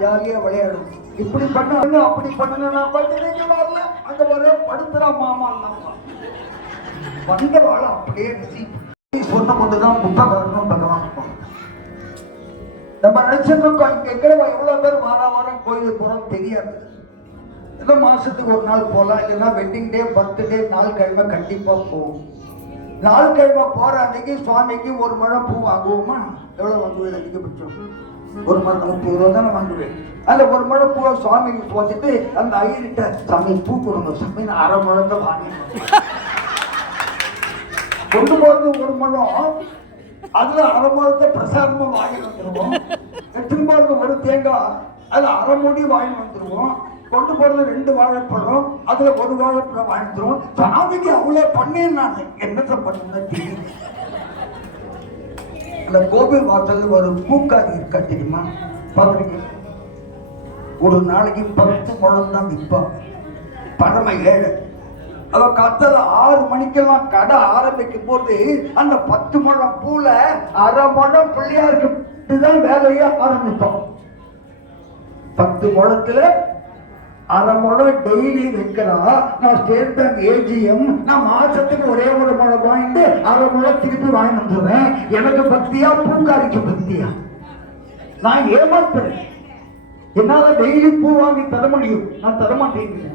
ஜாலியா விளையாடும். இப்படி பண்ண அப்படி பண்ணுங்க, அங்க வர படுத்துறா மாமா வந்த வாழ அப்படியே சொன்ன கொண்டுதான் புத்தகம் பகவான். நம்ம நினைச்சிருக்கோம் இங்க எவ்வளவு பேர் வாரம் கோயிலுக்கு போறோம் தெரியாது. ஏதோ மாசத்துக்கு ஒரு நாள் போகலாம், இல்லைன்னா வெட்டிங் டே, பர்த்டே, நாள் கிழமை கண்டிப்பா போகும். நாள் கிழமை போற அன்னைக்கு சுவாமிக்கு ஒரு முழம் பூ வாங்குவோமா? எவ்வளவு வாங்குவேன்? அதிகபட்சம் ஒரு முழம் 30 ரூபா தானே வாங்குவேன். அந்த ஒரு முழம் பூவை சுவாமிக்கு போச்சுட்டு அந்த ஐயர்கிட்ட சாமி பூ கொடுங்க சாமி, நான் அரை முழத்தை வாங்கி கொண்டு போறது ஒரு முழம், அதுல அரை முழத்தை பிரசாதமா வாங்கி வந்துருவோம். எடுத்துன்னு போறது ஒரு தேங்காய், அதுல அரை மூடி வாங்கி வந்துருவோம். கொண்டு போறது 2 வாழைப்பழம், அதுல ஒரு வாழைப்பழம் வாங்கிடுவோம். சாமிக்கு அவ்வளவு பண்ணேன். நான் என்னத்தை பண்ணுன்னு தெரியும். அந்த கோவில் வாசல் ஒரு பூக்காரி இருக்கா தெரியுமா? பார்த்துருக்கீங்க? ஒரு நாளைக்கு 10 முழம் தான் விற்பாங்க. பழமை ஏழை. அவ கத்தல 6 மணிக்கெல்லாம் கடை ஆரம்பிக்கும் போது அந்த 10 முழம் பூல அரை முழம் பிள்ளையாருக்கு தான் வேலையா ஆரம்பித்தோம். 10 முழத்துல அரை முழம் டெய்லி வைக்கிறா. நான் ஸ்டேட் பேங்க் ஏஜிஎம், நான் மாசத்துக்கு ஒரே ஒரு முழம் வாங்கிட்டு அரை முழம் திருப்பி வாங்கி வந்துடுறேன். எனக்கு பக்தியா பூக்காரிக்கு பக்தியா? நான் ஏமாத்துறேன். என்னால டெய்லி பூ வாங்கி தர முடியும், நான் தரமாட்டேங்கிறேன்.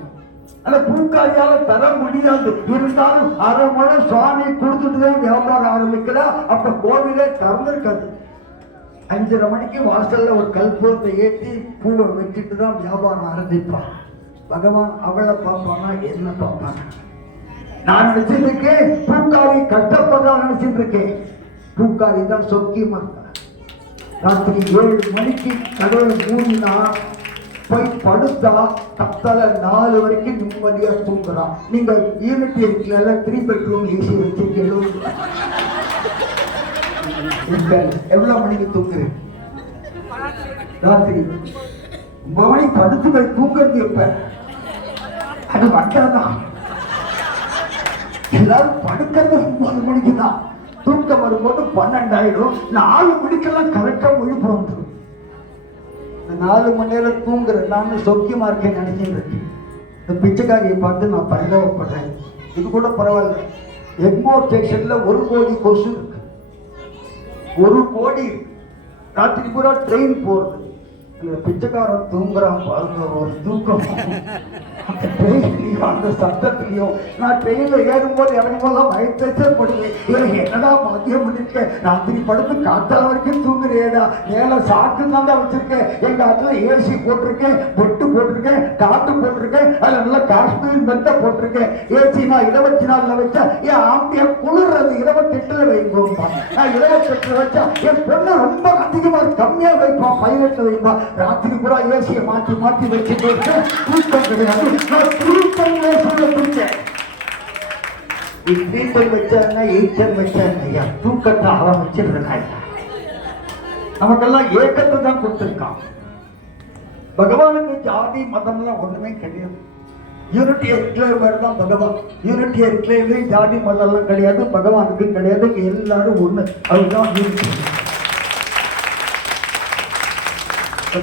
அந்த பூக்காரியால தர முடியாது. இருந்தாலும் அரை முழம் சுவாமி கொடுத்துட்டுதான் வியாபாரம் ஆரம்பிக்கிறா. அப்ப கோவிலே திறந்திருக்காது. 5:30 மணிக்கு வாசல்ல ஒரு கல்பூரத்தை ஏற்றி பூவை வச்சுட்டு தான் வியாபாரம் ஆரம்பிப்பான். பகவான் அவளை பார்ப்பானா என்ன பார்ப்பானா? நான் நினைச்சிட்டு இருக்கேன் பூக்காரி கஷ்டப்படுறா நினைச்சிட்டு இருக்கேன். பூக்காரி தான் சொக்கியமா இருக்கா. ராத்திரி 7 மணிக்கு கதவை மூடினா போய் படுத்தா கத்தல 4 வரைக்கும் நிம்மதியா தூங்குறான். நீங்க யூனிட்டி இருக்குல்ல, 3 பெட்ரூம் ஏசி வச்சிருக்கீங்க. எவ்வளவு மணிக்கு தூங்குறேன்? ராத்திரி 9 மணி படுத்து தூங்குறது எப்ப? அது வட்டாதான். எல்லாரும் படுக்கிறது 9 மணிக்கு தான். தூக்கம் வரும்போது 12 ஆயிடும். 4 மணிக்கெல்லாம் கரெக்டா முழிப்பு வந்துடும். 4 மணி நேரம் தூங்குறேன். நான் சொக்கியமா இருக்கேன் நினைச்சிட்டு இருக்கேன். இந்த பிச்சைக்காரியை பார்த்து நான் பரிதாபப்படுறேன். இது கூட பரவாயில்ல. எக்மோர் ஸ்டேஷன்ல 1 கோடி கொசு இருக்கு. 1 கோடி ராத்திரி பூரா ட்ரெயின் போறது. பிச்சைக்காரன் தூங்குறான் பாருங்க, ஒரு தூக்கம். அந்த ட்ரெயின்லையும் அந்த சத்தத்திலையும் நான் ட்ரெயின்ல ஏறும்போது இறங்கும்போது வயிற்றுப்படுவேன். இவன் என்னடா மதியம் பண்ணிருக்கேன், ராத்திரி படுத்து காத்தால வரைக்கும் தூங்குறியேடா, மேல சாக்கு தாண்டா வச்சிருக்கேன், எங்க ஆத்துல ஏசி போட்டிருக்கேன், பொட்டு போட்டிருக்கேன், காட்டு போட்டிருக்கேன், அதுல நல்லா காஷ்மீர் மெத்த போட்டிருக்கேன். ஏசி நான் 24 வச்சா என் ஆம்பியா குளிர்றது 28 வைப்போம். நான் 28 வச்சா என் பொண்ணு ரொம்ப அதிகமா கம்மியா வைப்பான், 18 வைப்பான். ராத்திரி பூரா ஏசியை மாற்றி மாற்றி வச்சுட்டு தூக்கம் கிடையாது. நான் தூக்கம் ஏசியில பிடிச்சேன். வீட்டம் வச்சாருன்னா ஈட்டம் வச்சாருங்க ஐயா, தூக்கத்தை அவன் வச்சிருக்கான். நமக்கெல்லாம் ஏக்கத்தை தான் கொடுத்துருக்கான். பகவானுக்கு ஜாதி மதம்லாம் ஒண்ணுமே கிடையாது. யூனிட்டி என்க்ளேவர் தான் பகவான். யூனிட்டி என்க்ளேவ் ஜாதி மதம்லாம் கிடையாது, பகவானுக்கு கிடையாது. எல்லாரும் ஒண்ணு, அதுதான் யூனிட்டி.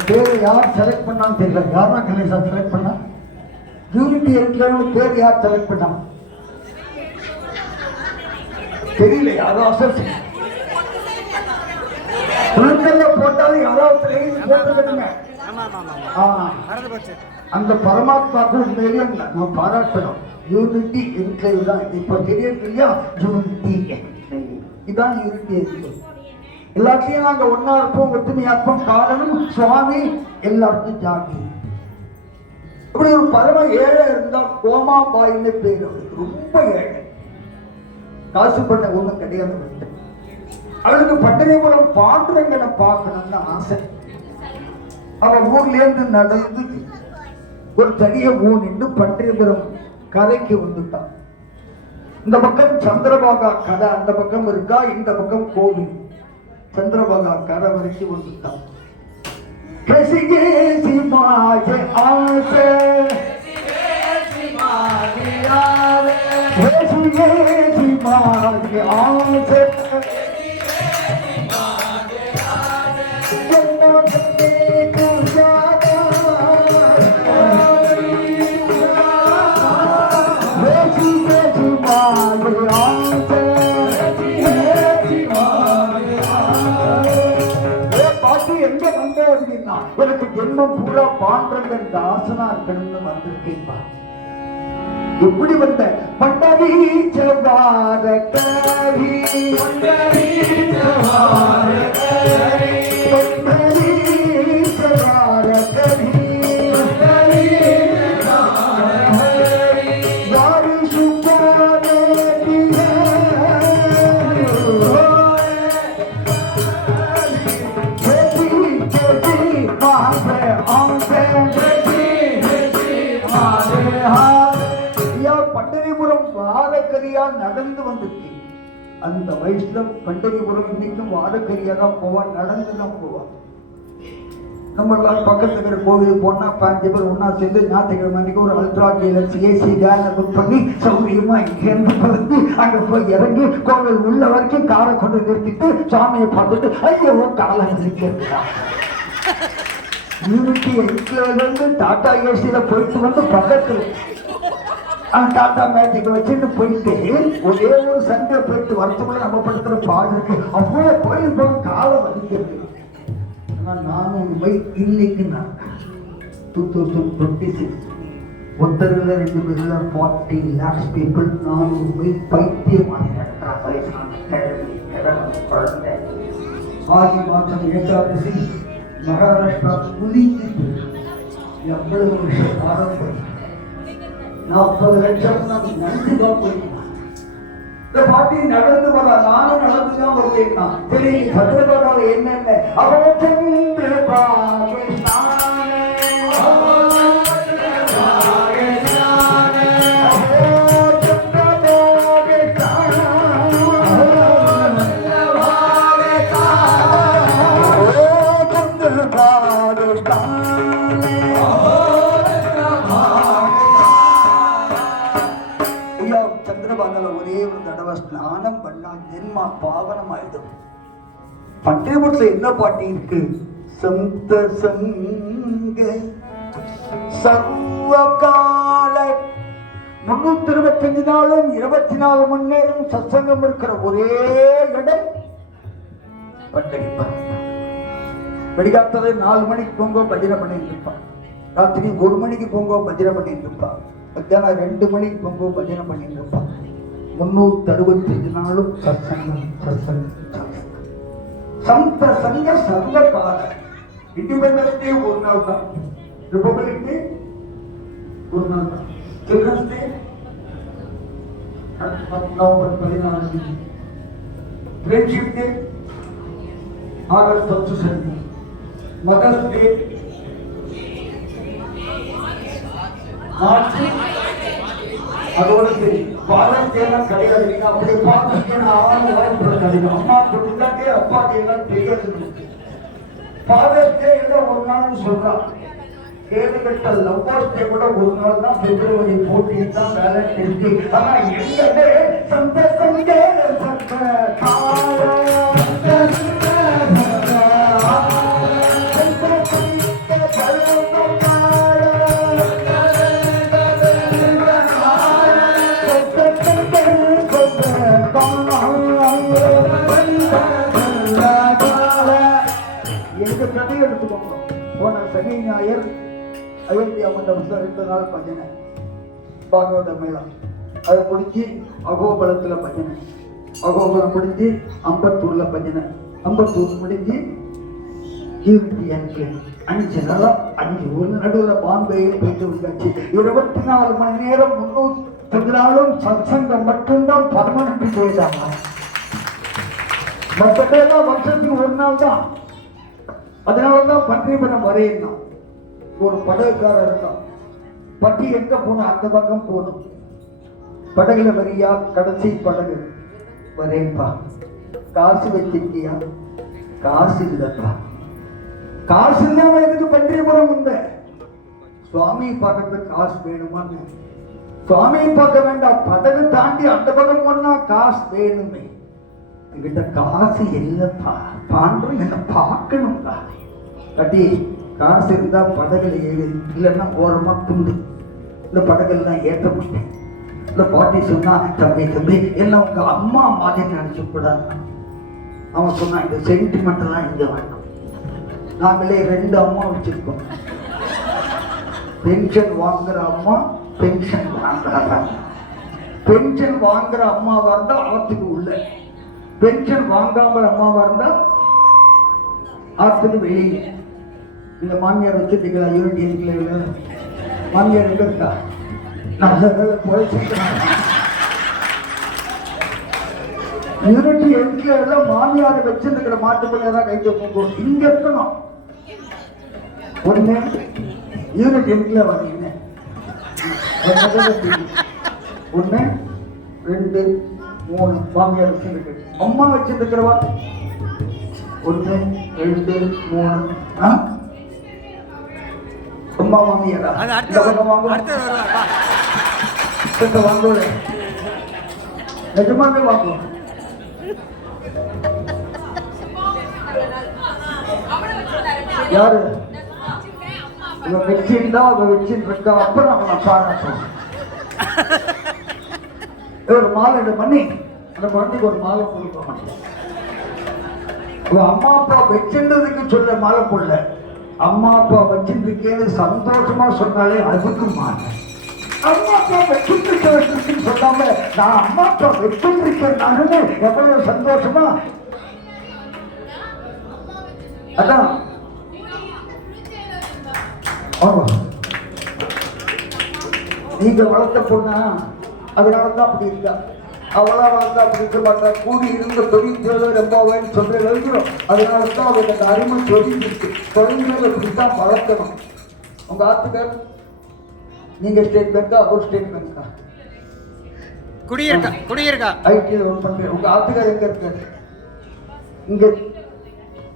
பேர் யார் செலக்ட் பண்ணான்னு தெரியல. யாரா கணேசா செலக்ட் பண்ணா? யூனிட்டி என்க்ளேவ் பேர் யார் செலக்ட் பண்ணா தெரியல. யாரோ அசோசியேட் போட்டாலும் யாராவது போட்டுருக்கணுங்க. அந்த பரமாத்மாவுக்கு உண்மையிலேயே நான் பாராட்டணும். யூனிட்டி என்க்ளேவ் தான் இப்ப தெரியுது இல்லையா? யூனிட்டி என்க்ளேவ் இதான் யூனிட்டி என்க்ளேவ். எல்லாத்தையும் நாங்க ஒன்னா இருப்போம், ஒத்துமையா இருப்போம். காரணம் சுவாமி எல்லாருக்கும் ஜாதி. இப்படி ஒரு பரம ஏழை இருந்தா கோமாபாயின்னு பேரு. ரொம்ப ஏழை, காசு பண்ண ஒண்ணும் கிடையாது. அவளுக்கு பட்டணிபுரம் பாண்டுரங்கனை பார்க்கணும்னு ஆசை. அவன் ஊர்ல இருந்து நடந்து ஒரு தனிய ஊனிட்டு பட்டணிபுரம் கரைக்கு வந்துட்டான். இந்த பக்கம் சந்திரபாகா கரை அந்த பக்கம் இருக்கா, இந்த பக்கம் கோவில். चंद्रभागा करा वरची वंदुता कैसी कैसी माजे आसे कैसी माजे आवे कैसी कैसी माजे आसे कैसी माजे आवे जन्ना जन्ने तू जागा कैसी कैसी माजे आसे எனக்கு ஜென்மம் பூரா பாண்டரங்கன் தாசனா இருக்கணும்னு வந்திருக்கேன்பா. எப்படி வந்த? பண்டரி ஜவார கரி பண்டரி ஜவார கரி பண்டரி ஜவார கரி பண்டரி ஜவார கரி யாரு சுபானே தியே பண்டரிபுரம் வாரக்கரியா நடந்து வந்துருக்கு. அந்த வயசுல பண்டரிபுரம் இன்னைக்கும் வாரக்கரியா தான் போவான், நடந்து தான் போவான். நம்ம பக்கத்துல இருக்கிற கோவில் போனா 5 பேர் ஒன்னா சேர்ந்து ஞாயிற்றுக்கிழமை அன்னைக்கு ஒரு அல்ட்ரா டீலக்ஸ் ஏசி கேன புக் பண்ணி சௌகரியமா இங்கேருந்து வந்து அங்க போய் இறங்கி கோவில் உள்ள வரைக்கும் காரை கொண்டு நிறுத்திட்டு சாமியை பார்த்துட்டு ஐயோ காலை நிற்கிறா. யூனிட்டி என்க்ளேவ்ல டாடா ஏசியில போயிட்டு வந்து பக்கத்துல டாடா மேஜிக் வச்சுட்டு போயிட்டு ஒரே ஒரு சண்டை போயிட்டு வரத்துக்குள்ள நம்ம படுத்துற பாடு இருக்கு. அவ்வளோ கோயில் போக காலம் வலிக்கிறது. நானும் இன்னைக்கு நான் 2026 ஒருத்தருல 2 பேர்ல 40 lakhs people 400 பைத்தியமான வயசான குழந்தை ஆதி மாதம் ஏகாதசி மகாராஷ்டிரா புலிக்கு எவ்வளவு வருஷம் பாரம்பரியம் 40 லட்சம் நன்றி போயிருக்கான். இந்த பாட்டி நடந்து வர நானும் நடந்துதான் வருவேன். சரி சந்திரபாகால என்னென்ன ஸ்நானம் பண்ணா ஜென்மா பாவனம் ஆயிடும். பண்டேபுரத்துல என்ன பாட்டி இருக்கு? சந்த சங்க சர்வகால 365 நாளும் 24 மணி நேரம் சத்சங்கம் இருக்கிற ஒரே இடம் பட்டடிப்பான். வெடிகாத்தது 4 மணிக்கு போங்க பஜனை பண்ணிட்டு இருப்பான். ராத்திரி 1 மணிக்கு போங்க பஜனை பண்ணிட்டு இருப்பான். மத்தியானம் 2 மணிக்கு போங்க பஜனை பண்ணிட்டு இருப்பான். 365 நாளும் சத்சங்கம் சத்சங்கம். சந்த சங்க சங்க கால இண்டிபெண்டன்ஸ் டே ஒரு நாள் தான், ரிபப்ளிக் டே ஒரு நாள் தான், children's day November 14, friendship day August 10, mother's day March. அதோட சரி ஃபாதர்ஸ் டே எல்லாம் கிடையாது. நீங்க அப்படி பார்த்தீங்கன்னா வாய்ப்பு கிடைக்கும். அம்மா கொடுத்தாட்டே அப்பா டே எல்லாம் தெரியாது. ஃபாதர்ஸ் டே ஏதோ ஒரு நாள்னு சொல்றான். கேடுகட்ட லவ்வர்ஸ் டே கூட ஒரு நாள் தான், February 14 தான் வேலண்டைன்ஸ் டே. ஆனா எங்க டே சந்தோஷம் டே எடுத்துக்கோங்க. போன சனி ஞாயிறு அயோத்தியா மண்டபத்தில் 2 நாள் பஜனை, பாகவத மேளா. அதை முடிஞ்சு அகோபலத்துல பஜனை, அகோபலம் முடிஞ்சு அம்பத்தூர்ல பஜனை, அம்பத்தூர் முடிஞ்சு யூனிட்டி 5 நாளா 5 ஊர் நடுவில் பாம்பேயில் போயிட்டு வந்தாச்சு. 24 மணி நேரம் 300 நாளும் சத்சங்கம் மட்டும்தான் பர்மனன்ட் செய்தாங்க. மற்ற பேர்லாம் வருஷத்துக்கு ஒரு நாள் தான். அதனாலதான் பன்றிபுரம் வரையணும். ஒரு படகுக்காரர் இருக்கான். பட்டி எங்க போகணும், அந்த பக்கம் போகணும். படகுல வரியா, கடைசி படகு வரேன்பா. காசு வச்சிருக்கியா? காசு இல்லப்பா. காசு இல்லாம எதுக்கு பன்றிபுரம் உண்டு? சுவாமியை பார்க்கறதுக்கு காசு வேணுமான்னு. சுவாமியை பார்க்க வேண்டாம், படகு தாண்டி அந்த பக்கம் போனா காசு வேணுமே. என்கிட்ட காசு இல்லப்பா, பாண்டு என்ன பார்க்கணும்டா. கட்டி காசு இருந்தா படகுல ஏழு, இல்லைன்னா ஓரமா துண்டு. இந்த படகுலாம் ஏற்ற மாட்டேன். இந்த பாட்டி சொன்னா, தம்பி தம்பி எல்லாம் உங்க அம்மா மாதிரி நினைச்சு கூடாது. அவன் சொன்னா, இந்த சென்டிமெண்ட் எல்லாம் இங்க வேண்டாம். நாங்களே 2 அம்மா வச்சிருக்கோம். பென்ஷன் வாங்குற அம்மா, பென்ஷன் வாங்குற பென்ஷன் வாங்குற அம்மாவா இருந்தா ஆத்துக்கு உள்ள, பென்ஷன் வாங்காம அம்மாவா இருந்தா ஆத்துக்கு வெளியே. இந்த மாமியார் வச்சுட்டீங்களா? யூனிட்டி என்கிளேவ்ல மாமியார் எங்க இருக்கா? நல்ல யூனிட்டி என்கிளேவ்ல மாமியாரை வச்சிருக்கிற மாட்டுப்பள்ளியை தான் கைக்கு போகும். இங்க இருக்கணும். ஒண்ணு யூனிட் என்கிளேவ் என்ன 1 2 3 மாமியார் வச்சிருக்கு. அம்மா வச்சிருக்கிறவா 1 2 3 அம்மா மாமியாரா? வாங்குவ நிஜமாவே வாங்குவோம். யாரு இவன் வச்சிருந்தா அவ வச்சிருக்கா. அப்புறம் அவன் பாராட்டும். ஒரு மாலை பண்ணி அந்த குழந்தைக்கு ஒரு மாலை கொடுக்க மாட்டேன். அம்மா அப்பா வச்சிருந்ததுக்கு சொல்ற மாலை போடல, அம்மா அப்பா வச்சிருக்கேன்னு சந்தோஷமா சொன்னாலே அதுக்கு மாலை. அம்மா அப்பா வச்சிருக்கேன்னு சொல்லாம நான் அம்மா அப்பா வச்சிருக்கேன் எவ்வளவு சந்தோஷமா. அதான் நீங்க வளர்த்த பொண்ணா, அதனாலதான் அப்படி இருக்கா. அவளா வளர்ந்தா அப்படி இருக்க மாட்டா. கூடி இருந்த தொழில் ரொம்பவேன்னு சொல்ற எழுதுறோம். அதனாலதான் அவருக்கு அருமை தொழில் இருக்கு. தொழில்கள் இப்படித்தான் வளர்க்கணும். உங்க ஆத்துக்கார் நீங்க ஸ்டேட் பேங்கா, அவர் ஸ்டேட் பேங்கா? குடியிருக்கா ஐடியில் ஒர்க் பண்றேன். உங்க ஆத்துக்கார் எங்க இருக்காரு? இங்க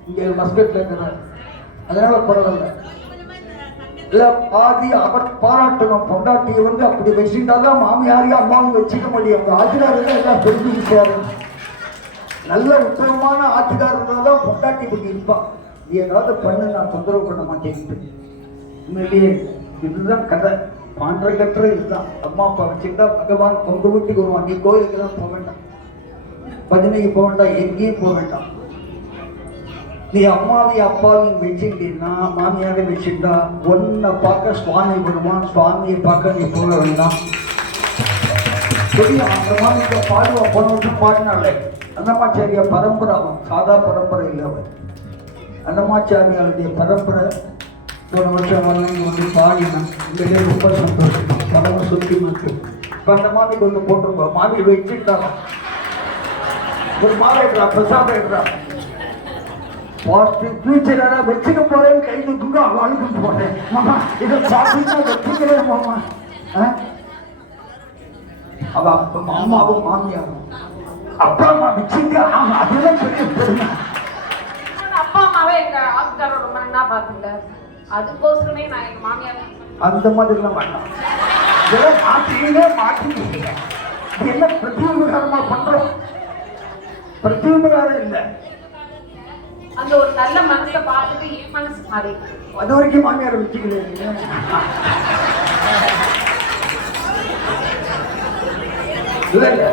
இங்க மஸ்கட்ல இருக்கிறார். அதனால பரவாயில்ல. இல்ல பாதி அவர் பாராட்டணும். பொண்டாட்டியை அப்படி வச்சுட்டாதான் மாமியாரையும் அம்மாவும் வச்சுக்க முடியும். அவங்க ஆத்துக்காரர்கள் எல்லாம் தெரிஞ்சுக்கிட்டாரு. நல்ல உத்தமமான ஆத்துக்காரர்கள் தான் பொண்டாட்டி இப்படி இருப்பான். நீ ஏதாவது பண்ணு, நான் தொந்தரவு பண்ண மாட்டேன். உண்மையிலேயே இதுதான் கதை. பாண்டகற்ற இதுதான். அம்மா அப்பா வச்சுக்கிட்டா பகவான் உங்க வீட்டுக்கு வருவான். நீ கோயிலுக்கு தான் போக வேண்டாம், பஜனைக்கு போக வேண்டாம், எங்கேயும் போக வேண்டாம். நீ அம்மாவையும் அப்பாவையும் வச்சுக்கிட்டீங்கன்னா, மாமியாரை வச்சுக்கிட்டா ஒன்னை பார்க்க சுவாமி வருவான். சுவாமியை பார்க்க நீ போக வேண்டாம். தெரியும் அந்த மாதிரி பாடுவா. போன வருஷம் பாடினாலே அன்னமாச்சாரியா பரம்பரை. அவன் சாதா பரம்பரை இல்லை, அவன் அன்னமாச்சாரியாளுடைய பரம்பரை. போன வருஷம் வந்து பாடினான். உண்மையிலே ரொம்ப சந்தோஷம். பரம சுத்தி மட்டும் இப்போ அந்த மாதிரி கொஞ்சம் போட்டிருப்போம். மாமி வச்சுட்டாங்க. ஒரு மாலைடுறா, பிரசாதம் எடுறா. ஃபியூச்சராக வச்சுக்க போறேன், கை தூக்குங்க, அவளுக்கும் போறேன். மாமா இதை சாப்பிட்டு வச்சுக்கிறேன் மாமா. அவ அம்மாவும் மாமியாரும் அப்பா அம்மா வச்சுங்க. ஆமா, அதுதான் பெரிய பெருமை. அப்பா அம்மாவே எங்க ஆஸ்கார ரொம்ப நல்லா பாத்துங்க. அதுக்கோசரமே நான் எங்க மாமியார் அந்த மாதிரி எல்லாம் வேண்டாம். மாட்டினே மாட்டினீங்க. என்ன பிரத்யுபகாரமா பண்றோம்? பிரத்யுபகாரம் இல்லை. அந்த ஒரு நல்ல மனசை பார்த்துட்டு என் மனசு மாறி அது வரைக்கும் மாமியாரை வச்சுக்கிறேன். இல்ல இல்ல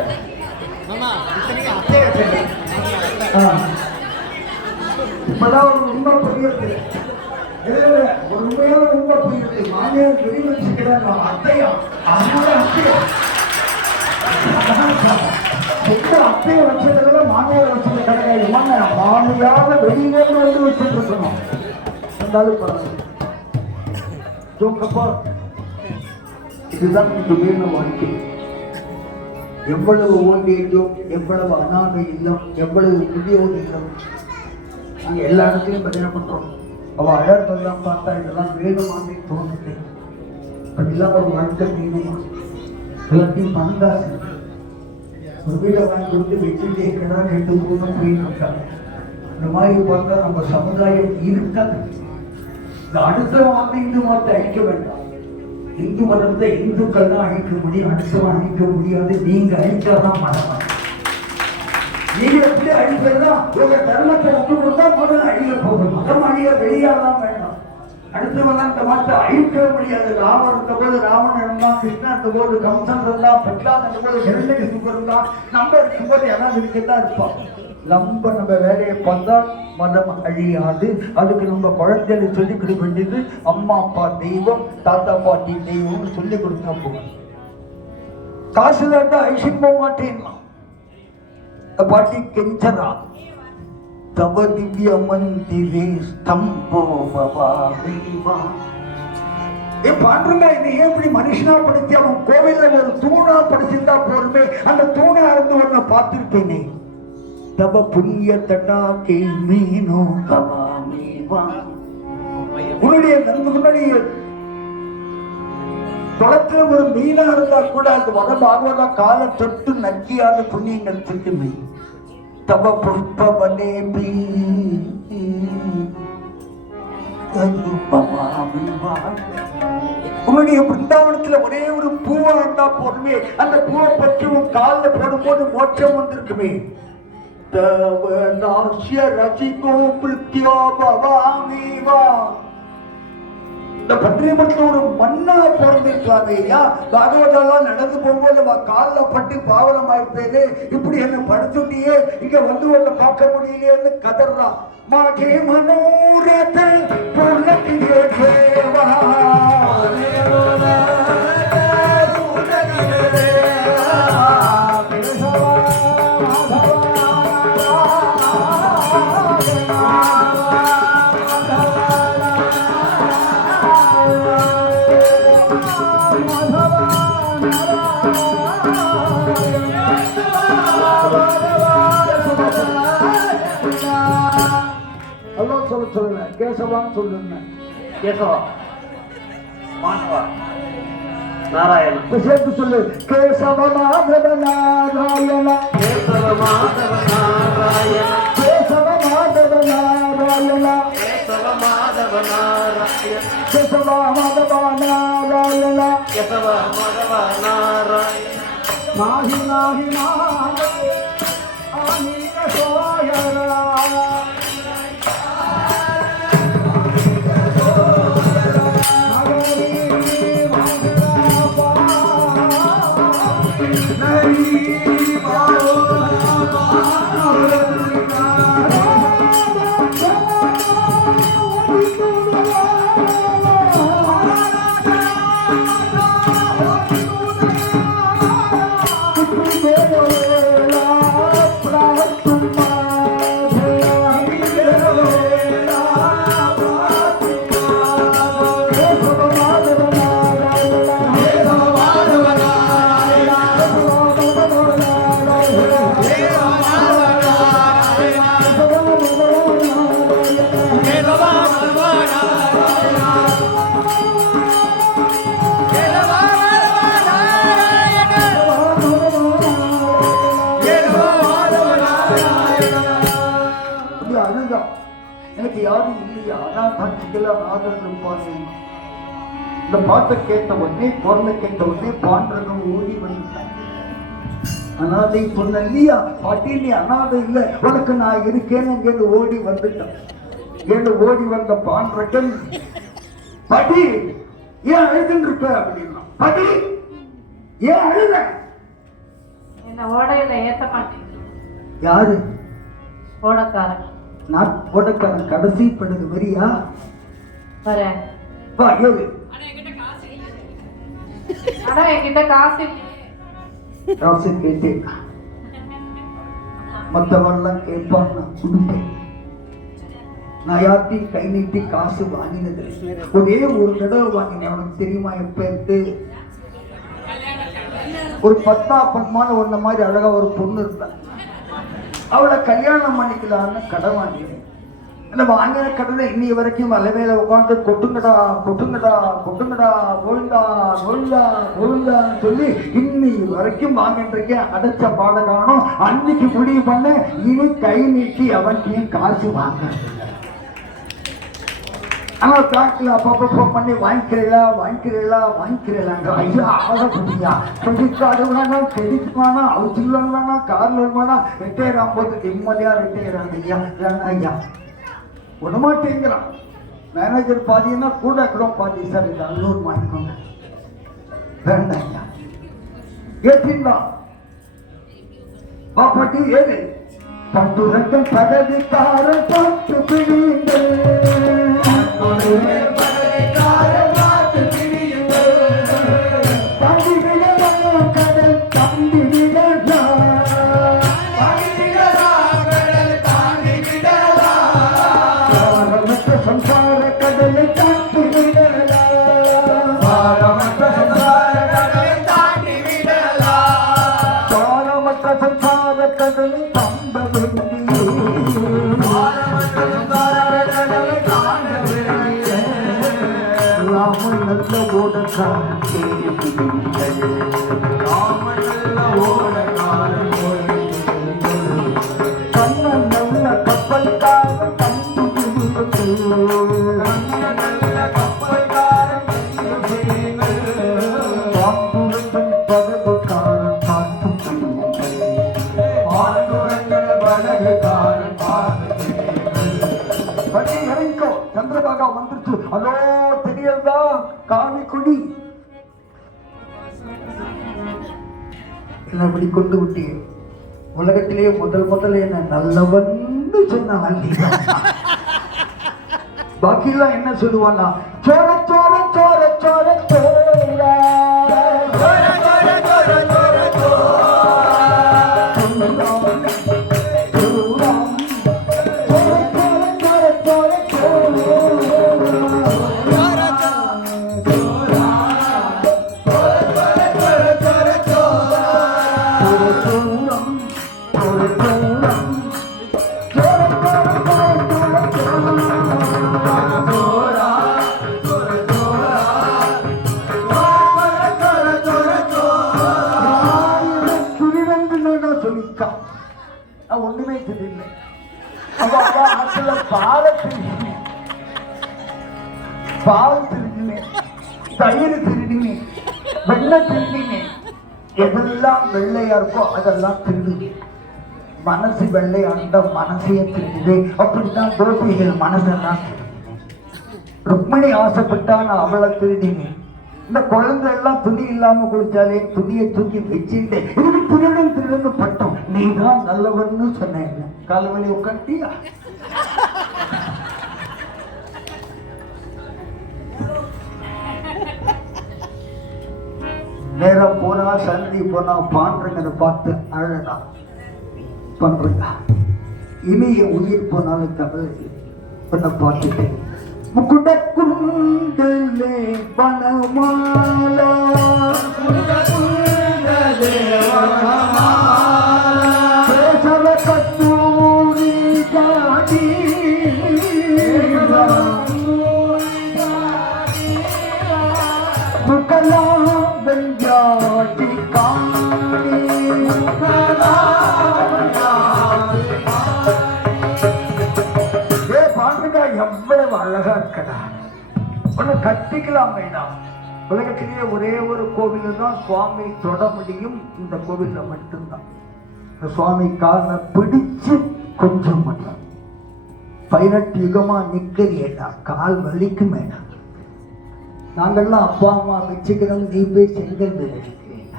இப்பதான் ஒரு உண்மை புரியுது. ஒரு உண்மையான உண்மை புரியுது. மாமியார் வெளியே வச்சுக்கிறேன் அத்தையா, அதனால அத்தையா அத்தையை வச்சதுல மாமியார் வச்சது கிடையாது. மாமியார வெளியிலேருந்து வந்து வச்சுட்டு இருக்கணும். இருந்தாலும் பரவாயில்ல. இதுதான் நீங்க வேணும் வாழ்க்கை. எவ்வளவு ஓண்டியும், எவ்வளவு அனாதை இல்லம், எவ்வளவு முதியோர் இல்லம், நாங்கள் எல்லா இடத்துலையும் பஜனை பண்றோம். அவள் அழகெல்லாம் பார்த்தா இதெல்லாம் வேணுமான்னு தோணுது. அப்படிலாம் ஒரு வாழ்க்கை வேணுமா? எல்லாத்தையும் பணந்தாசு. ஒரு வீட்டை வாங்கி கொடுத்து வச்சுட்டே இருக்கிறா, 2 மூணு போயிட்டு இருக்காங்க. இந்த மாதிரி பார்த்தா நம்ம சமுதாயம் இருக்காது. இந்த அடுத்தவன் வந்து இந்து மதத்தை அழிக்க வேண்டாம். இந்து மதத்தை இந்துக்கள் தான் அழிக்க முடியும், அடுத்தவன் அழிக்க முடியாது. நீங்க அழிச்சாதான் மதம். நீங்க எப்படி அழிப்பதுதான் உங்க தர்மத்தை ஒன்று கொடுத்தா முதல்ல அழிய போகும். மதம் அழிய வெளியாதான் வேண்டாம். அடுத்தவன் இந்த மதத்தை அழிக்க முடியாது. ராவன் இருந்த போது ராவணன் இருந்தான், கிருஷ்ணன் இருந்த போது கம்சன் இருந்தான், பிரகலாத் இருந்த போது ஹிரண்யகசிபு இருந்தான். நம்ம இருக்கும்போது யாராவது இருக்கதான் இருப்பான். நம்ம வேலையை பார்த்தா மதம் அழியாது. அதுக்கு நம்ம குழந்தைகளை சொல்லிக் கொடுக்க வேண்டியது அம்மா அப்பா தெய்வம், தாத்தா பாட்டி தெய்வம்னு சொல்லிக் கொடுத்தா போகும். காசு தான் ஐசிங் போக மாட்டேன்னா பாட்டி கெஞ்சரா. தவ திவ்ய மந்திரே ஸ்தம்போ பவாமேவா. பாண்டுங்க, இது ஏன் இப்படி மனுஷனா படுத்தி அவன் கோவில்ல ஒரு தூணா படிச்சிருந்தா போருமே. அந்த தூணா இருந்து ஒன்ன பார்த்திருப்பேனே. தவ புண்ணிய தடாக்கே மீனோ பவாமேவா. உன்னுடைய முன்னாடிய குளத்துல ஒரு மீனா இருந்தா கூட அந்த வட பாகவதா காலை தொட்டு நக்கியான புண்ணியங்கள் திருக்குமே. தவ புஷ்பவனே உன்னுடைய பிருந்தாவனத்துல ஒரே ஒரு பூவா இருந்தா போதுமே. அந்த பூவை பற்றி உன் காலில் போடும்போது மோட்சம் வந்திருக்குமே. தவ நாஷ்ய ரசிகோ பிருத்யோ பவாமேவா. இந்த பன்றியமரத்துல ஒரு மண்ணா பிறந்திருக்காங்க ஐயா. பாகவதெல்லாம் நடந்து போகும்போது நம்ம காலில் பட்டு பாவனம் ஆயிருப்பேரு. இப்படி என்ன படுத்துட்டியே, இங்க வந்து உன்னை பார்க்க முடியலையேன்னு கதறான். மாகே மனோரத பூர்ணகிரே தேவா. சொல்லுங்க கேசவான்னு சொல்லுங்க. கேசவா மாணவா நாராயண சேர்த்து சொல்லு. கேசவ மாதவ நாராயண, கேசவ மாதவ நாராயண, கேசவ மாதவ நாராயண, கேசவ மாதவ நாராயண, கேசவ மாதவ நாராயண, கேசவ மாதவ நாராயண. நாஹி நாஹி நாஹி ஆனிக சோயரா. எனக்கு யாரும் இல்லையா அனாதைக்கெல்லாம் ஆதரவு இருப்பாரு. இந்த பாட்டை கேட்ட உடனே குரலை கேட்ட உடனே பாண்டனும் ஓடி வந்துட்டான். அனாதை சொன்ன இல்லையா பாட்டி, நீ அனாதை இல்லை, உனக்கு நான் இருக்கேன்னு இங்கேருந்து ஓடி வந்துட்டான். இங்கேருந்து ஓடி வந்த பாண்டகன், பாட்டி ஏன் அழுதுன்னு இருக்க அப்படின்னா, பாட்டி ஏன் அழுத? என்ன ஓடையில ஏத்த மாட்டேன். யாரு? ஓடக்காரன். நான் ஓடக்காரன் கடைசி படுது வரியா? வரேன். வா ஏறு. ஆனா என்கிட்ட காசு காசு கேட்டேன். மற்றவெல்லாம் கேட்பான், நான் கொடுப்பேன். நான் யார்த்தையும் கை நீட்டி காசு வாங்கினது ஒரே ஒரு தடவை வாங்கினேன். அவனுக்கு தெரியுமா எப்ப? ஒரு 10 பன்மான ஒன்ன மாதிரி அழகா ஒரு பொண்ணு இருந்தா, அவளை கல்யாணம் பண்ணிக்கலான்னு கடன் வாங்கினேன். அந்த வாங்கின கடனை இன்னி வரைக்கும் மலை மேல உட்காந்து கொட்டுங்கடா கொட்டுங்கடா கொட்டுங்கடா கோவிந்தா கோவிந்தா கோவிந்தான்னு சொல்லி இன்னி வரைக்கும் வாங்கிட்டு இருக்கேன். அடைச்ச பாட காணும். அன்னைக்கு முடிவு பண்ண, இனி கை நீட்டி அவன்கிட்டையும் காசு வாங்க. ஆனா பேங்க்ல அப்பப்போ பண்ணி வாங்கிக்கிறீங்களா வாங்கிக்கிறீங்களா வாங்கிக்கிறீங்களாங்க. ஐயா ஆகப்படியா, கிரெடிட் கார்டு வேணாம், கிரெடிட் வேணாம், ஹவுஸ் லோன் வேணாம், கார் லோன் வேணாம், ரிட்டையர் ஆகும்போது நிம்மதியா ரிட்டையர் ஆகுது. ஐயா வேணாம் ஐயா, விடமாட்டேங்கிறான். மேனேஜர் பாதினா கூட கூட பாதி, சார் இது லோன் வாங்கிக்கோங்க. வேண்டாம் ஐயா, ஏற்றின்தான் பாப்பாட்டி ஏறு. பட்டு ரத்தம் பதவிக்கார பட்டு பிடிந்து சந்திரபாகா வந்துருச்சு. அதோ தெரியல்தா காவி கொடி என்ன இப்படி கொண்டு விட்டீங்க. உலகத்திலேயே முதல்ல என்ன நல்லவன்னு சொன்ன பாக்கிலாம் என்ன சொல்லுவானா, சோர சோர சோர சோர சோர ஒண்ணுமே தெரியல. பால் திருடினேன், தயிர் திருடினேன், வெள்ளை திருடினேன். எதெல்லாம் வெள்ளையா இருக்கோ அதெல்லாம் திருடுவேன். மனசு வெள்ளை அந்த மனசையே திருடுவே. அப்படித்தான் கோபிகள் மனசெல்லாம் திருடினேன். ருக்மிணி ஆசைப்பட்டா நான் அவளை திருடினேன். இந்த குழந்தை எல்லாம் துணி இல்லாம குளிச்சாலே துணியை தூக்கி வச்சுட்டேன் இதுக்கு திருடன் பட்டம். நீ தான் நல்லவன்னு சொன்னேன். காலவழி உட்காட்டியா? நேரம் போனா சந்தி போனா பாண்டுறத பார்த்து அழகா பண்றா. இனி என் உயிர் போனாலும் கவலை பண்ண பார்த்துட்டு முக்குடக்குண்டலே பணமாலா பேசல கத்தூரி காடி முக்கலாம் வெஞ்சாட்டி காணி எவ்வளவு அழகா இருக்கடா. ஒண்ணு கட்டிக்கலாம் வேண்டாம். உலகத்திலேயே ஒரே ஒரு கோவில் தான் சுவாமி தொட முடியும். இந்த கோவில்ல மட்டும்தான். இந்த சுவாமி காலை பிடிச்சு கொஞ்சம் மட்டும் 18 யுகமா நிக்கிறேடா. கால் வலிக்கு மேடம். நாங்கள்லாம் அப்பா அம்மா வச்சுக்கிறோம். நீ போய் செங்கல் வச்சுக்கிறேன்.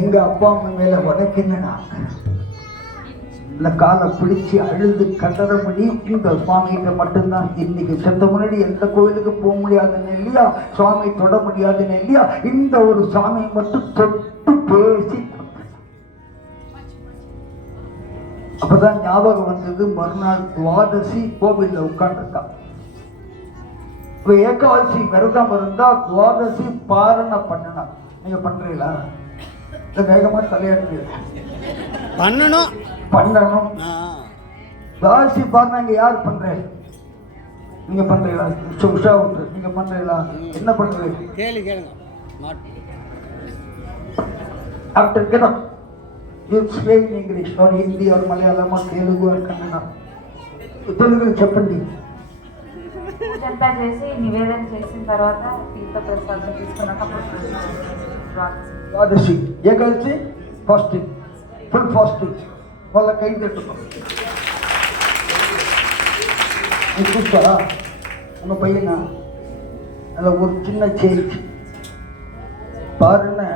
எங்க அப்பா அம்மா மேல உனக்கு என்னடா? இந்த காலை பிடிச்சி அழுது கதற முடியும். இந்த சுவாமிகிட்ட மட்டும்தான். இன்னைக்கு செத்த முன்னாடி எந்த கோயிலுக்கு போக முடியாதுன்னு இல்லையா, சுவாமி தொட முடியாதுன்னு இல்லையா, இந்த ஒரு சாமியை மட்டும் தொட்டு பேசி. அப்பதான் ஞாபகம் வந்தது. மறுநாள் துவாதசி கோவில்ல உட்கார்ந்துருக்கா. இப்ப ஏகாதசி விரதம் இருந்தா துவாதசி பாரண பண்ணனா. நீங்க பண்றீங்களா? வேகமா தலையாட்டு பண்ணணும். துவாதசி பாரணங்க யார் பண்றேன்? நீங்க பண்றீங்களா? உஷா உண்டு. நீங்க பண்றீங்களா? என்ன பண்றீங்க? கேளுங்க. After get up, you speak in English or Hindi or Malayalam or Telugu or Kannada. Telugu చెప్పండి. పూజంతా చేసి నివేదన చేసిన తర్వాత తీర్థ ప్రసాదం తీసుకున్నప్పుడు ద్వాదశి ఏకాదశి ఫాస్టింగ్, ఫుల్ ఫాస్టింగ్. వాళ్ళ కై పెట్టుకో. చూస్తారా நம்ம பையனா? அதில் ஒரு சின்ன சேஞ்ச் பாருன்னா,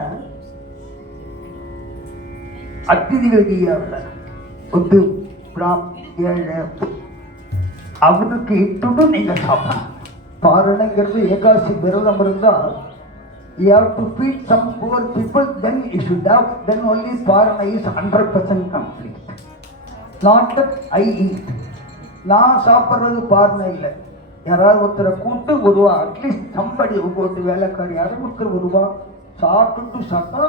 அத்திதிகளுக்கு ஒத்து ஏழை அவனுக்கு இட்டுட்டு நீங்க சாப்பிடலாம். பாருங்கிறது ஏகாதசி விரதம் இருந்தால் you have to feed some poor people, then you should have, then only parana is 100% complete. Not that I eat. நான் சாப்பிட்றது பாருனா இல்லை. யாராவது ஒருத்தரை கூட்டு வருவா, அட்லீஸ்ட் சம்படி உங்கள்கிட்ட வேலைக்காரி யாரும் ஒருத்தர் வருவா, சாப்பிட்டு சாப்பிட்டா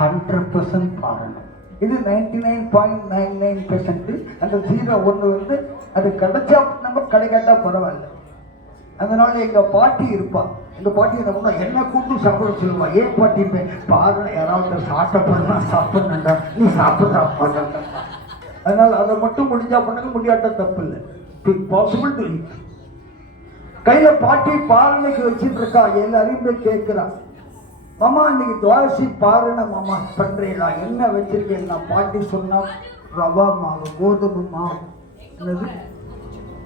100% பாரணம். இது 99.99%. அந்த 0.1 வந்து அது கிடைச்சா நம்ம கிடைக்காட்டா பரவாயில்ல. அதனால எங்க பாட்டி இருப்பா. எங்க பாட்டி என்ன பண்ணா, என்ன கூட்டு சாப்பிட சொல்லுவா. ஏன் பாட்டி பாருங்க, யாராவது சாப்பிட்டா சாப்பிடணுண்டா, நீ சாப்பிட்றா பாருங்க. அதனால அதை மட்டும் முடிஞ்சா பண்ணுங்க, முடியாட்டா தப்பு இல்லை. Possible to eat. கையில பாட்டி பாரணைக்கு வச்சுட்டு இருக்கா. எல்லாரையும் போய் கேட்கிறா, மாமா இன்னைக்கு துவாதசி பாருன மாமா பண்றீங்களா? என்ன வச்சிருக்கேன்? நான் பாட்டி சொன்னா ரவா மாவு, கோதுமை மாவு. என்னது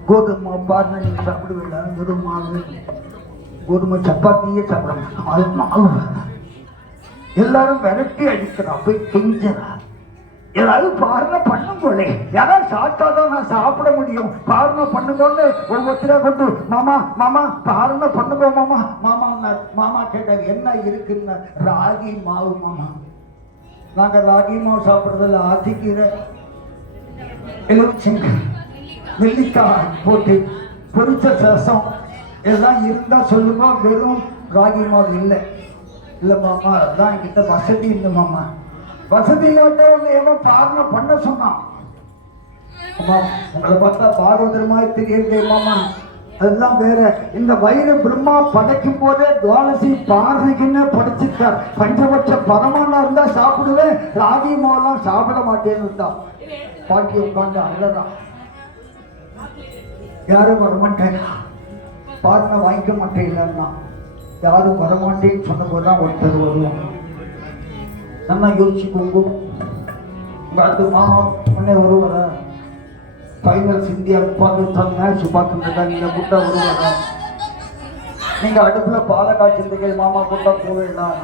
கோதுமை மாவு பாருன நீங்க சாப்பிடுவீங்களா? கோதுமை மாவு, கோதுமை சப்பாத்தியே சாப்பிட மாட்டோம். அது மாவு. எல்லாரும் விரட்டி அடிக்கிறா, போய் கெஞ்சரா. ஏதாவது பாருங்க பண்ணும் போலே, யாராவது சாப்பிட்டாதான் நான் சாப்பிட முடியும். பாருங்க பண்ணுங்கன்னு ஒவ்வொருத்தரா கொண்டு, மாமா மாமா பாருங்க பண்ணுங்க மாமா. மாமா மாமா கேட்டாங்க, என்ன இருக்குன்னு. ராகி மாவு மாமா. நாங்க ராகி மாவு சாப்பிட்றதில்ல. ஆத்திக்கீரை, எலுமிச்சங்க, நெல்லிக்காய் போட்டு பொரிச்ச ரசம் இதெல்லாம் இருந்தா சொல்லுங்க. வெறும் ராகி மாவு இல்லை. இல்லை மாமா, அதுதான் என்கிட்ட வசதி இல்லை மாமா. வசதி இல்லாட்ட உங்க எவ்வளோ பாருங்க பண்ண சொன்னான். உங்களை பார்த்தா பாகவதர் மாதிரி தெரியுது மாமா. அதுதான் வேற. இந்த வயிறு பிரம்மா படைக்கும் போதே துவாதசி பாரணைக்குன்னு படைச்சிருக்கார். பஞ்சபட்ச பரமானா இருந்தா சாப்பிடுவேன், ராகி மாவெல்லாம் சாப்பிட மாட்டேன்னு தான். பாட்டி உட்காந்து அழதான். யாரும் வரமாட்டேன், பாருங்க வாங்கிக்க மாட்டேன் இல்லைன்னா. யாரும் வரமாட்டேன்னு சொன்ன போதுதான் ஒருத்தர் வருவாங்க. நல்லா யோசிச்சுக்கோங்க. அடுத்து மாமா முன்னே வருவார. ஃபைனல்ஸ் இந்தியா பாகிஸ்தான் மேட்ச் பார்த்துருந்தா இந்த கூட்டா வருவார. நீங்க அடுப்புல பாலை காய்ச்சிருந்தீங்க மாமா கூட்டா போவேலாம்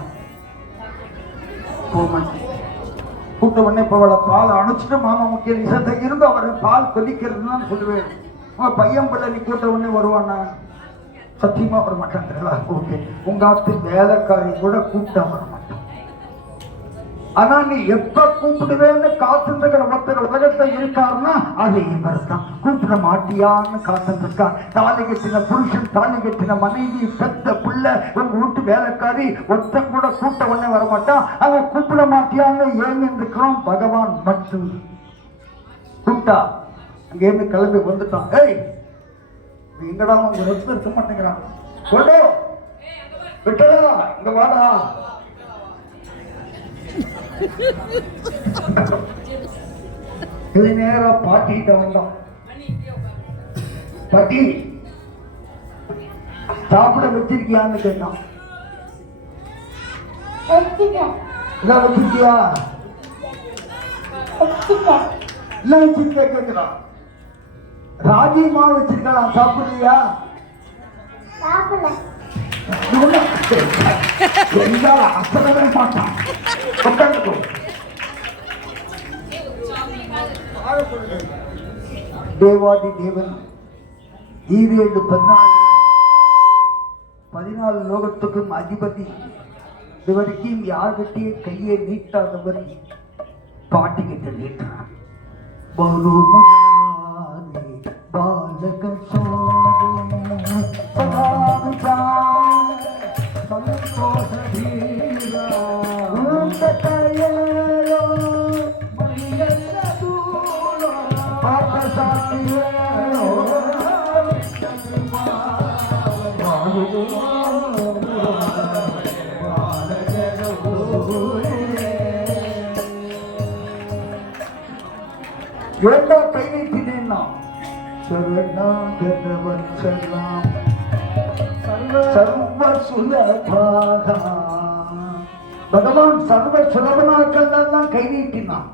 கூட்ட உடனே இப்போ அவளை பாலை அணைச்சிட்டு மாமா முக்கிய விஷயத்தை இருந்து அவரை பால் கொதிக்கிறதுன்னு சொல்லுவேன். உங்க பையன் பிள்ளை நீ கூட்ட உடனே வருவானா? சத்தியமா வர மாட்டாங்களா? ஓகே, உங்க ஆத்து வேலைக்காரி கூட கூட்டம் வர மாட்டான். ஆனா நீ எப்ப கூப்பிடுவேன்னு காத்துருக்கிற ஒருத்தர் உலகத்தை இருக்காருன்னா அது இவர் தான். கூப்பிட மாட்டியான்னு காத்துருக்கா. தாலி கட்டின புருஷன், தாலி கட்டின மனைவி, பெத்த பிள்ளை, உங்க வீட்டு வேலைக்காரி ஒருத்தன் கூட கூட்ட உடனே வரமாட்டான். அவன் கூப்பிட மாட்டியான்னு ஏன் இருக்கிறோம்? பகவான் மட்டும் கூப்பிட்டா அங்க இருந்து கிளம்பி வந்துட்டான். ஏய் எங்கடா உங்க ரெஸ்ட் இருக்க மாட்டேங்கிறான். கொண்டோ விட்டா இங்க வாடா. இது நேரா பாட்டிகிட்ட வந்தோம். பாட்டி சாப்பிட வச்சிருக்கியான்னு கேட்டான். எல்லாம் வச்சிருக்கியா? எல்லாம் வச்சிருக்கியா கேட்கிறான். ராஜி மாவு வச்சிருக்கலாம், சாப்பிடுறியா? அசலவே மாட்டான். தேவாதி தேவன் 14 லோகத்துக்கும் அதிபதி, இதுவரைக்கும் யார்கிட்டயே கையை நீட்டாதவர் பாட்டிக்கிட்ட நீட்டான். பாலகம் ஏண்டா கை நீட்டினேன்னா சரணாகதவன் செல்லாம் சர்வ சுலபாக. பகவான் சர்வ சுலபனாக்கெல்லாம் கை நீட்டினான்.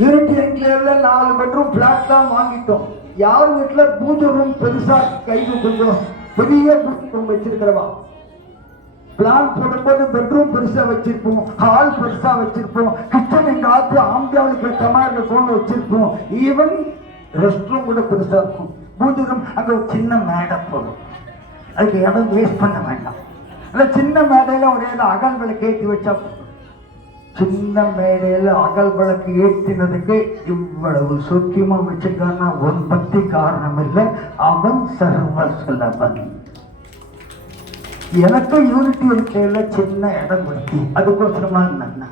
யூனிட்டி என்க்ளேவ்ல 4 பெட்ரூம் பிளாட் தான் வாங்கிட்டோம். யார் வீட்டுல பூஜை ரூம் பெருசா கைது கொஞ்சம் பெரிய ரூம் வச்சிருக்கிறவா பிளான் போடும்போது பெட்ரூம் பெருசா வச்சிருப்போம், ஹால் பெருசா வச்சிருப்போம், கிச்சன் எங்க ஆத்து ஆம்பியாவுக்கு கமாண்ட போன் வச்சிருப்போம், ஈவன் ரெஸ்ட் ரூம் கூட பெருசா இருக்கும். பூஜை ரூம் அங்க ஒரு சின்ன மேடை போடும். அதுக்கு இடம் வேஸ்ட் பண்ண வேண்டாம். அந்த சின்ன மேடையில ஒரே அகல் விளக்கு ஏற்றி வச்சா, சின்ன மேடையில அகல் விளக்கு ஏற்றினதுக்கு இவ்வளவு சூக்கியமா வச்சிருக்கான்னா ஒரு பத்தி காரணம் இல்லை, அவன் சர்வ சுலபன். எனக்கு யூனிட்டி இருக்கையில சின்ன இடம் கொடுத்தி அதுக்கோசரமா என்ன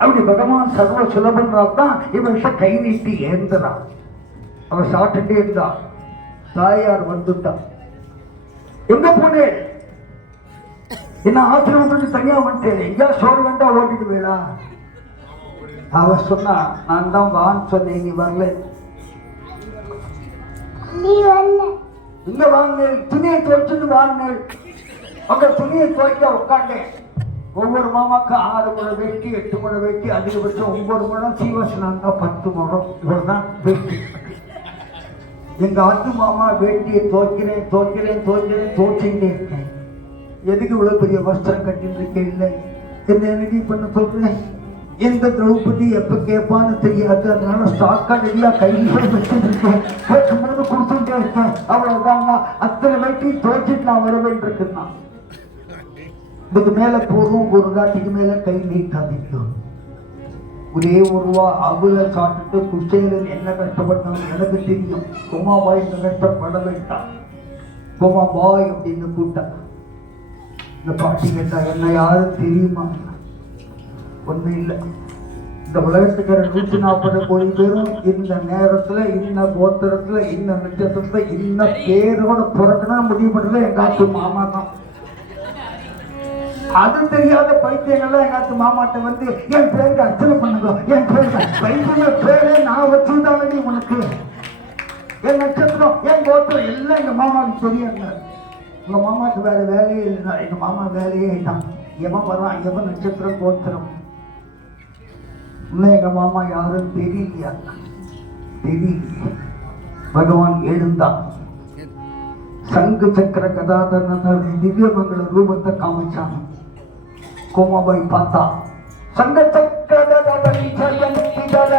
அப்படி பகவான் சர்வ சுலபன்றால்தான் இவன் கை நீட்டி ஏந்துறான். அவன் சாப்பிட்டுட்டே இருந்தான். தாயார் வந்துட்டான். எங்க போனே? என்ன ஆசிரமத்துக்கு தனியா வந்துட்டேன், எங்கேயா சோறு வேண்டா ஓட்டிட்டு போயிடா. அவ சொன்னா, நான் தான் வான்னு சொன்னேன், நீ வரல. இங்க வாங்க, துணியை துவைச்சுட்டு வாங்க. அங்க துணியை துவைக்க உட்காண்டேன். ஒவ்வொரு மாமாக்கு 6 முறை வேட்டி, 8 முறை வேட்டி, அதிகபட்சம் 9 முழம், சீவசனாங்க 10 முழம். இவ்வளவுதான் வேட்டி. எங்க ஆத்து மாமா வேட்டியை துவைச்சுட்டே இருக்கேன். எதுக்கு இவ்வளவு பெரிய வஸ்திரம் கட்டிட்டு இருக்கேன்? இல்லை என்ன ரெடி பண்ண சொல்றேன். எந்த திரௌபதி எப்ப கேட்பான்னு தெரியாது, அதனால ஸ்டாக்கா ரெடியா கையில வச்சுட்டு இருக்கேன். கேட்கும்போது கொடுத்துட்டே இருக்கேன். அவ்வளவுதான். அத்தனை வேட்டி துவைச்சிட்டு நான் வரவேன் இருக்குன்னா இதுக்கு மேல போதும். ஒரு காட்டிக்கு மேல கை நீட்டாதீங்க. ஒரே ஒரு ரூபா அவுல சாப்பிட்டு குச்சையில என்ன கஷ்டப்பட்டாலும் எனக்கு தெரியும். கோமாபாய் கஷ்டப்பட வேண்டாம். கோமாபாய் அப்படின்னு கூட்டா. இந்த பாட்டி கேட்டா, என்ன யாரும் தெரியுமா? ஒண்ணு இல்லை. இந்த உலகத்துக்கிற 140 கோடி பேரும் இந்த நேரத்துல, இந்த கோத்திரத்துல, இந்த நட்சத்திரத்துல, இந்த பேரோட பிறக்கணும் முடிவு பண்றது எங்க ஆத்து மாமா தான். அது தெரியாத பைத்தியங்கள்லாம் எங்காத்து மாமாட்ட வந்து என் பேருக்கு அர்ச்சனை பண்ணுங்க, என் பேருக்கு பைத்திய பேரே நான் வச்சுதான் உனக்கு, என் நட்சத்திரம், என் கோத்திரம் எல்லாம் எங்க மாமாவுக்கு தெரியுங்க. உங்க மாமாவுக்கு வேற வேலையே இல்லை. எங்க மாமா வேலையே தான். எவன் வரான், எவன் நட்சத்திரம், கோத்திரம். இன்னும் எங்க மாமா யாரும் தெரியலையா? தெரியல. பகவான் எழுந்தான். சங்கு சக்கர கதாதரன திவ்யமங்கள ரூபத்தை காமிச்சான். கோமாபாய் பார்த்தா சங்க சக்கர கதாதரி ஜெயந்திதர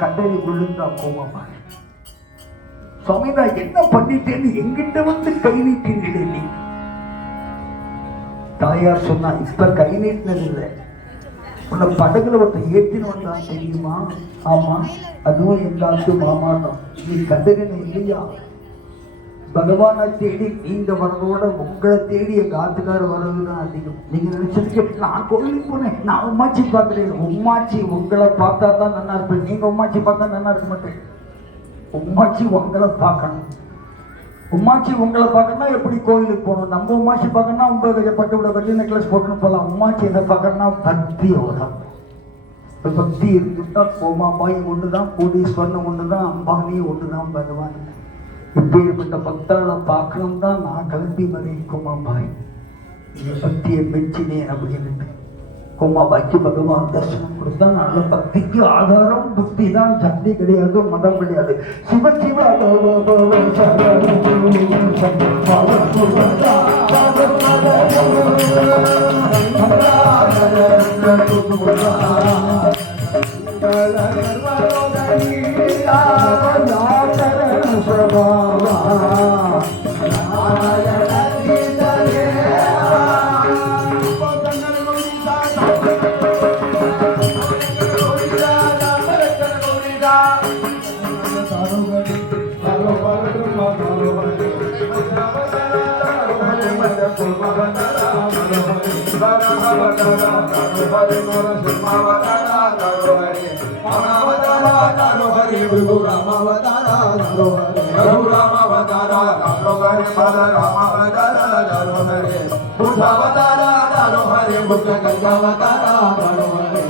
கண்டறி விழுந்தா கோமாபாய். சுவாமி நான் என்ன பண்ணிட்டேன்னு எங்கிட்ட வந்து கை நீட்டினீங்களே நீ. தாயார் சொன்னா இப்ப கை நீட்டினது இல்லை, உன்னை படகுல ஒருத்தர் ஏற்றின்னு வந்தான் தெரியுமா? ஆமா, அதுவும் எங்காச்சு மாமா தான். நீ கண்டறின இல்லையா? பகவானை தேடி நீங்க வர்றதோட உங்களை தேடி எங்க ஆத்துக்காரர் வர்றதுதான் அதிகம். நீங்க நினைச்சதுக்கு நான் கோயிலுக்கு போனேன், நான் உமாச்சி பார்க்கிறேன். உமாச்சி உங்களை பார்த்தா தான் நல்லா இருப்பேன், நீங்க உமாச்சி பார்த்தா நல்லா இருக்க மாட்டேன். உமாச்சி உங்களை பார்க்கணும். உமாச்சி உங்களை பார்க்கணும்னா எப்படி கோயிலுக்கு போகணும்? நம்ம உமாச்சி பார்க்கணும்னா உங்க பட்டு விட வெள்ளி நெக்லஸ் போட்டுன்னு போகலாம். உமாச்சி என்ன பார்க்கணும்னா பக்தியோட. பக்தி இருந்துட்டா கோமாபாய் ஒண்ணுதான், கோடீஸ்வரன் ஒண்ணுதான், அம்பானி ஒண்ணுதான், பகவான். இப்பேற்பட்ட பக்தர்களை பார்க்கணும் தான் நான் கிளம்பி வரேன். கோமாபாய் பக்தியை மெச்சினேன் அப்படின்னு கோமாபாய்க்கு பகவான் தரிசனம் கொடுத்தா. நல்ல பக்திக்கு ஆதாரம் பக்தி தான், சக்தி கிடையாது, மதம் கிடையாது. சிவ சிவ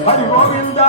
हरि गोविंद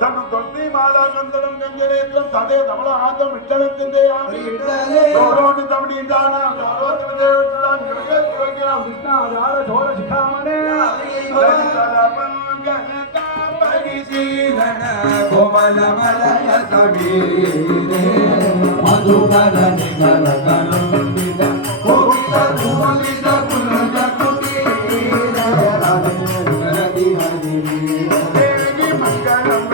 तनु तुलसी माला गंधर्व गंजनेत्रम सदे धवल हाथम विठ्ठलतिंदे आमि गौरवनि तमनि दाना गौरवनि देवतान योगे योगे कृष्ण आधार छोर शिखामणे मंगलता परिशीलन कोमल मलय सबीरे मधुकर निगर कनुंबित कोविद भूमित पुनज कुटीरे रवि हरि देवी मंगलम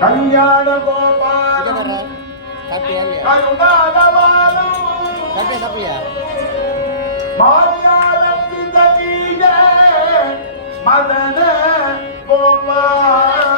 கல்யாண கோபாலம் கருணாகவாலம் மாயாலத்தி தீஜ மதன கோபால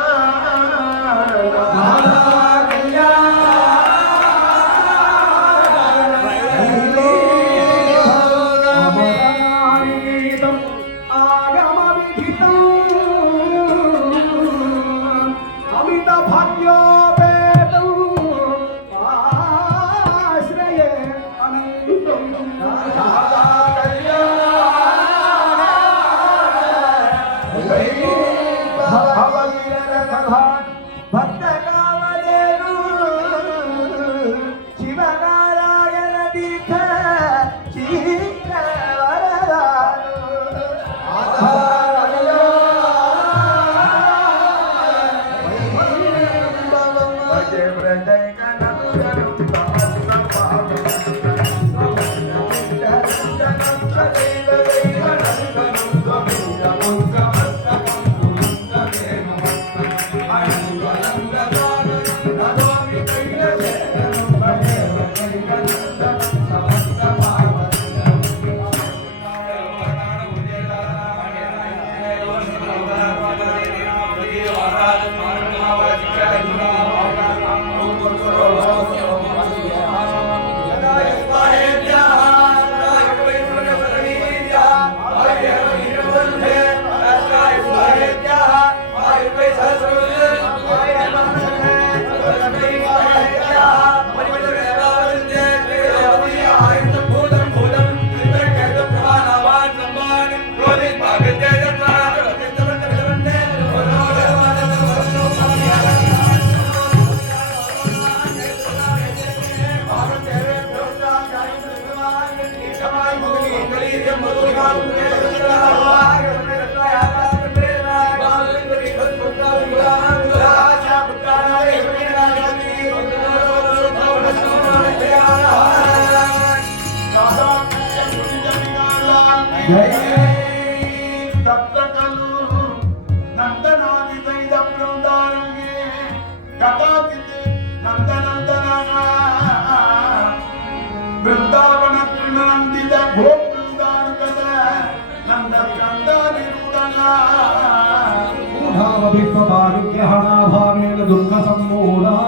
दुःख सम्मूला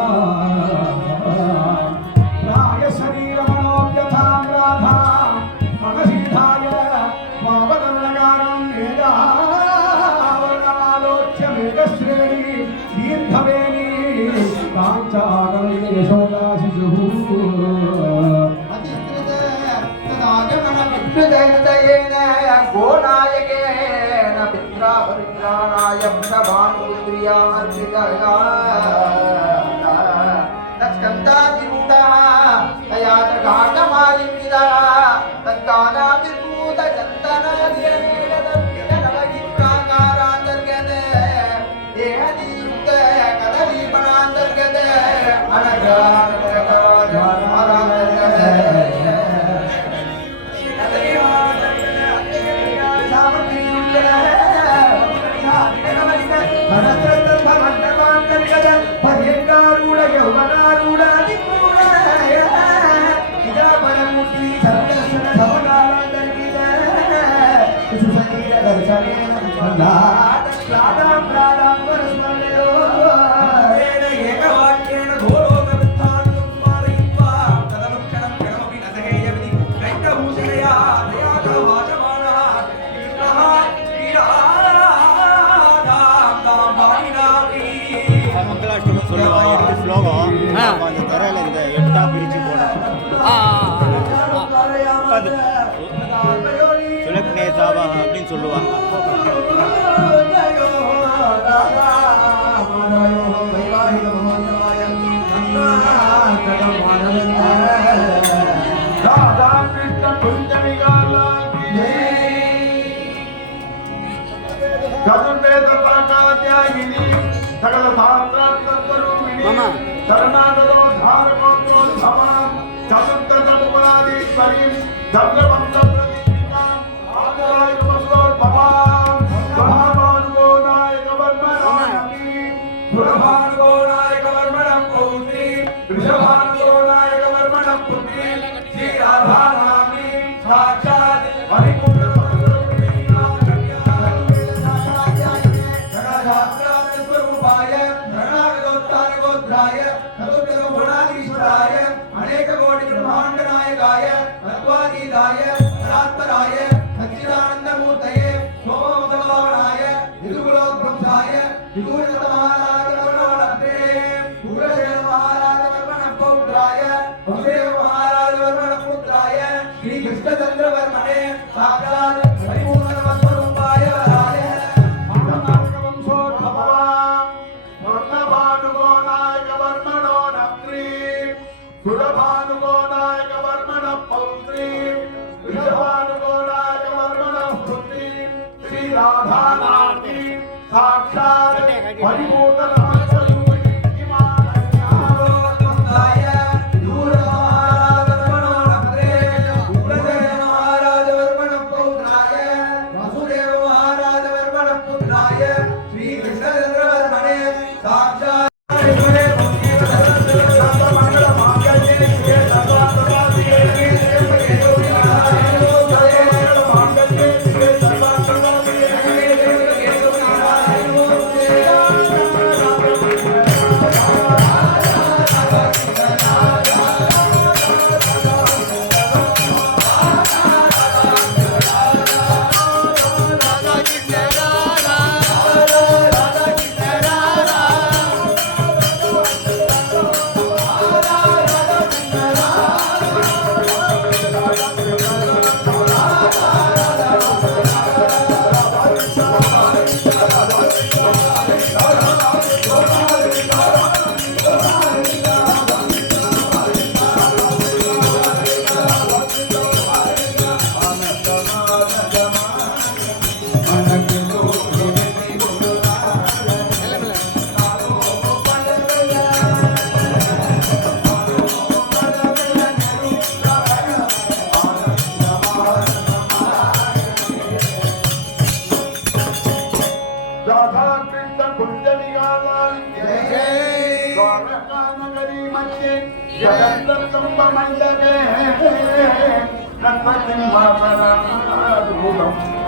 राय शरीरमनोव्यथा राधा मनसिद्धाय वावनकारं मेधावनमालोच्य मेघश्रेणी दीर्घवेणी काञ्चानं यशोदा शिशुः विष्णुजयनदयेन गोनायकेन पित्रापरित्राणाय भवानुपुत्र्यामर्पितया तत्स्कन्धातिरूढः तया च घाटमालिन्वितः तत्कालाभिर्भूतचन्दनाद्यनेनदर्पितनवगित्राकारान्तर्गते देहनियुक्त कदलीपणान्तर्गते அப்படின்னு சொல்லுவாங்க. सकल शास्त्रार्थरूपिणी शरणागतो धारकोत्रोद्भवां चतुर्थतमुपराधीश्वरीं धर्मवंशप्रतिष्ठितां आदरायुवसोद्भवां सुरभानुगोनायकवर्मणां सुरभानुगोनाय कृष्णचंद्रवर्मणे साक्षात् परिपूर्णवस्वरूपाय वराय स्वर्णभानुगोनायकवर्मणो नत्री सुरभानुगोनायकवर्मण पौत्री वृषभानुगोनायकवर्मण पुत्री श्रीराधानाथी साक्षात् परिपूर्ण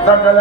सकल